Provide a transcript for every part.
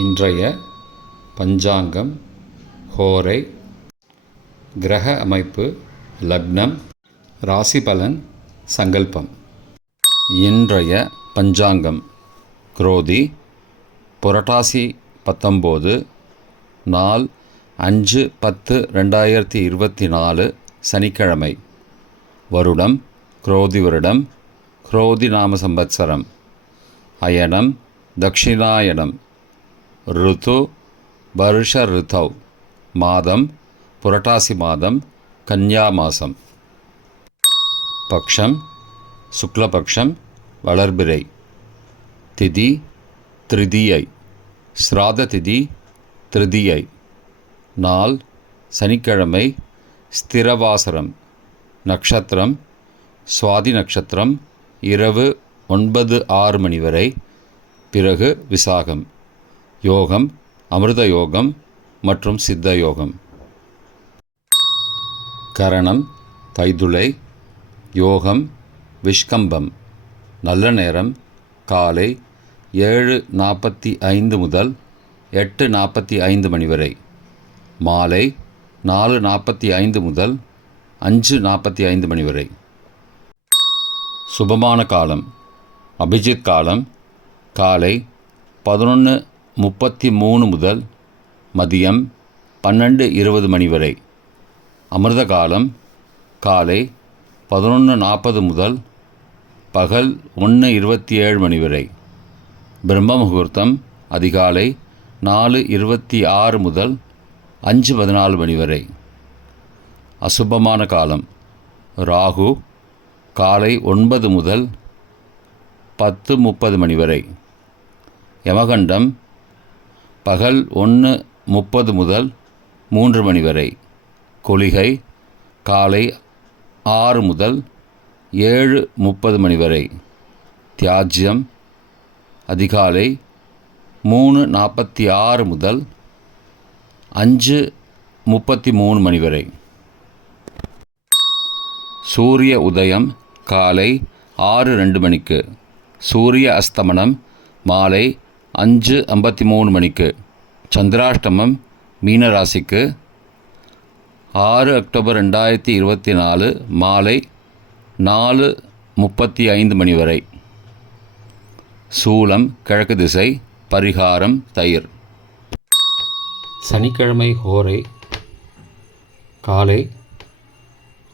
இன்றைய பஞ்சாங்கம், ஹோரை, கிரக அமைப்பு, லக்னம், ராசி பலன், சங்கல்பம். இன்றைய பஞ்சாங்கம் குரோதி புரட்டாசி 19, நாள் 5/10/2024, சனிக்கிழமை. வருடம் குரோதி வருடம், குரோதி நாம சம்பத்சரம். அயனம் தக்ஷிணாயனம். ருத்து வருஷ ருத்தவ். மாதம் புரட்டாசி மாதம், கன்யா மாதம். பக்ஷம் சுக்லபக்ஷம், வளர்பிறை. திதி திருதியை, ஸ்ராத திதி திருதியை. நாள் சனிக்கிழமை, ஸ்திரவாசரம். நட்சத்திரம் சுவாதி நட்சத்திரம், இரவு 9:06 மணி வரை, பிறகு விசாகம். யோகம் அமிர்த யோகம் மற்றும் சித்த யோகம். கரணம் தைதுளை. யோகம் விஷ்கம்பம். நல்ல நேரம் காலை 7:45 முதல் 8:45 மணி வரை, மாலை 4:45 முதல் 5:45 மணி வரை. சுபமான காலம் அபிஜித் காலம் காலை 11:33 முதல் மதியம் 12:20 மணி வரை. அமிர்த காலம் காலை 11:40 முதல் பகல் 1:27 மணி வரை. பிரம்ம முகூர்த்தம் அதிகாலை 4:26 முதல் 5:14 மணி வரை. அசுபமான காலம் ராகு காலை 9 முதல் 10:30 மணி வரை. யமகண்டம் பகல் 1:30 முதல் 3 மணி வரை. கொளிகை காலை 6 முதல் 7:30 மணி வரை. தியாஜ்யம் அதிகாலை 3:46 முதல் 5:33 மணி வரை. சூரிய உதயம் காலை 6:02 மணிக்கு. சூரிய அஸ்தமனம் மாலை 5:53 மணிக்கு. சந்திராஷ்டமம் மீனராசிக்கு 6 அக்டோபர் 2024 மாலை 4:35 மணி வரை. சூலம் கிழக்கு திசை. பரிகாரம் தயிர். சனிக்கிழமை ஹோரை காலை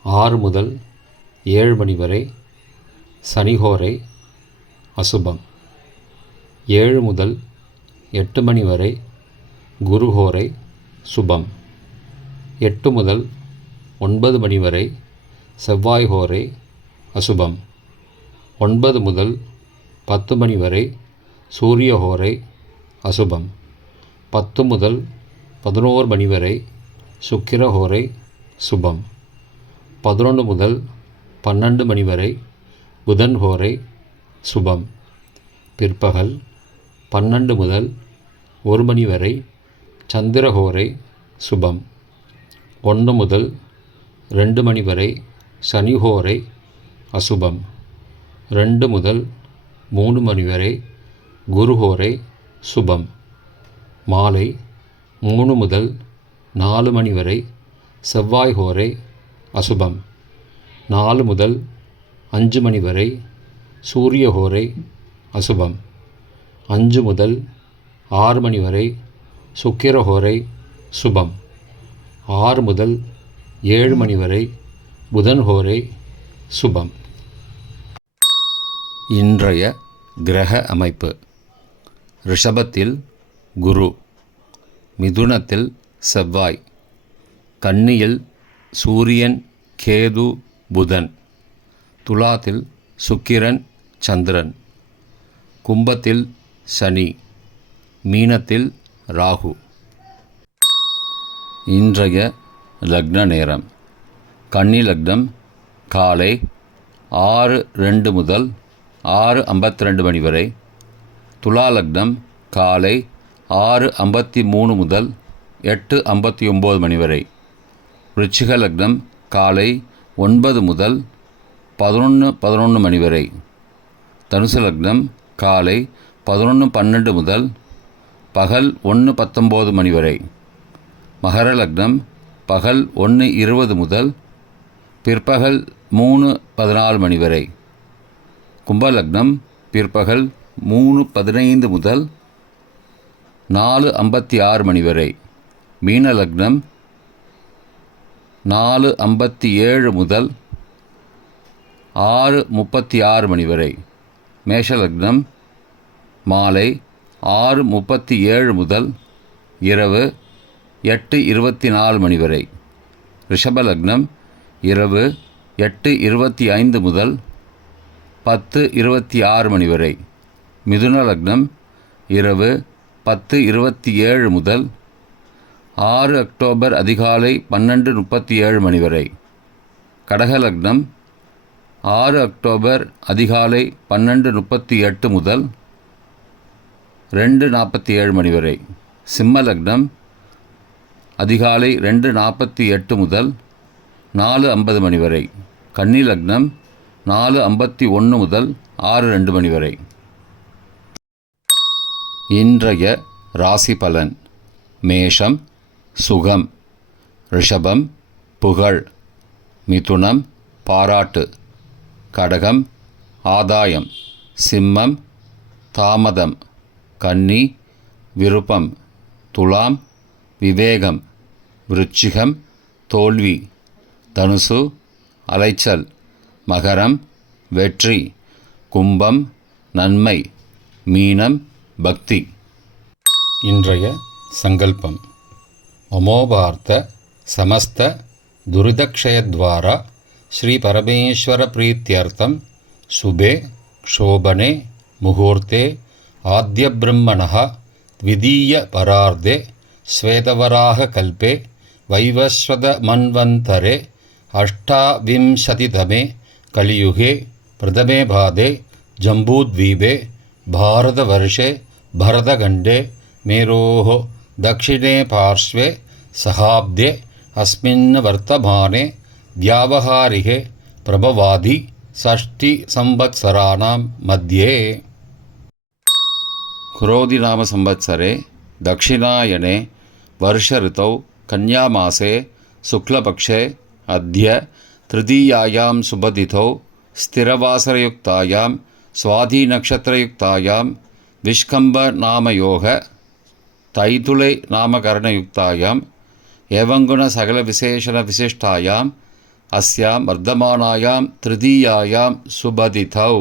6 முதல் 7 மணி வரை. சனிஹோரை அசுபம். 7 முதல் 8 மணி வரை குருஹோரை சுபம். 8 முதல் 9 மணி வரை செவ்வாய் ஹோரை அசுபம். 9 முதல் 10 மணி வரை சூரிய ஹோரை அசுபம். 10 முதல் 11 மணி வரை சுக்கிர ஹோரை சுபம். 11 முதல் 12 மணி வரை புதன் ஹோரை சுபம். பிற்பகல் 12 முதல் 1 மணி வரை சந்திரஹோரை சுபம். 1 முதல் 2 மணி வரை சனிஹோரை அசுபம். 2 முதல் 3 மணி வரை குருஹோரை சுபம். மாலை 3 முதல் 4 மணி வரை செவ்வாய் ஹோரை அசுபம். 4 முதல் 5 மணி வரை சூரிய ஹோரை அசுபம். 5 முதல் 6 மணி வரை சுக்கிர ஹோரை சுபம். 6 முதல் 7 மணி வரை புதன் ஹோரை சுபம். இன்றைய கிரக அமைப்பு. ரிஷபத்தில் குரு, மிதுனத்தில் செவ்வாய், கன்னியில் சூரியன் கேது புதன், துலாத்தில் சுக்கிரன் சந்திரன், கும்பத்தில் சனி, மீனத்தில் ராகு. இன்றைய லக்ன நேரம் கன்னி லக்னம் காலை 6:02 முதல் 6:52 மணி வரை. துலா லக்னம் காலை 6:53 முதல் 8:59 மணி வரை. விருச்சிக லக்னம் காலை 9 முதல் 11:11 மணி வரை. தனுசு லக்னம் காலை 11:12 முதல் பகல் 1:19 மணி வரை. மகர லக்னம் பகல் 1:20 முதல் பிற்பகல் 3:14 மணி வரை. கும்பலக்னம் பிற்பகல் 3:15 முதல் 4:56 மணி வரை. மீன லக்னம் 4:57 முதல் 6:36 மணி வரை. மேஷ லக்னம் மாலை 6:37 முதல் இரவு 8:24 மணி வரை. ரிஷப லக்னம் இரவு 8:25 முதல் 10:26 மணி வரை. மிதுன லக்னம் இரவு 10:27 முதல் 6 அக்டோபர் அதிகாலை 12:37 மணி வரை. கடக லக்னம் 6 அக்டோபர் அதிகாலை 12:38 முதல் 2:47 மணி வரை. சிம்ம லக்னம் அதிகாலை 2:48 முதல் 4:50 மணி வரை. கன்னி லக்னம் 4:51 முதல் 6:02 மணி வரை. இன்றைய ராசி பலன். மேஷம் சுகம், ரிஷபம் புகழ், மிதுனம் பாராட்டு, கடகம் ஆதாயம், சிம்மம் தாமதம், கன்னி விருப்பம், துலாம் விவேகம், விருச்சிகம் தோல்வி, தனுசு அலைச்சல், மகரம் வெற்றி, கும்பம் நன்மை, மீனம் பக்தி. இன்றைய சங்கல்பம். அமோபார்த்த சமஸ்த துரிதக்ஷயத்வாரா ஸ்ரீ பரமேஸ்வர பிரீத்யர்த்தம் சுபே க்ஷோபனே முகூர்த்தே ஆத்யபிரம்மணः த்விதீய பரார்த்தே ஸ்வேதவராக கல்பே வைவஸ்வத மன்வந்தரே அஷ்டாவிம்சதிதமே கலியுகே பிரதமே பாதே ஜம்பூத்வீபே பாரதவர்ஷே பரதகண்டே மேரோः दक्षिणे पार्श्वे सहाब्दे अस्मिन् वर्तमाने व्यावहारिके प्रभवादि षष्टिसंवत्सराणां मध्ये. क्रोधिनाम संवत्सरे दक्षिणायने वर्षऋतौ कन्यामासे शुक्लपक्षे अद्य तृतीयायां शुभतिथौ स्थिरवासरयुक्तायां स्वाधिनक्षत्रयुक्तायां विष्कम्भनामयोग தைதுளை நாமகரணயுக்தாயாம் ஏவங்குண சகல விசேஷண விசிஷ்டாயாம் அஸ்யாம் வர்த்தமானாயாம் திருதீயாயாம் சுபதிதௌ.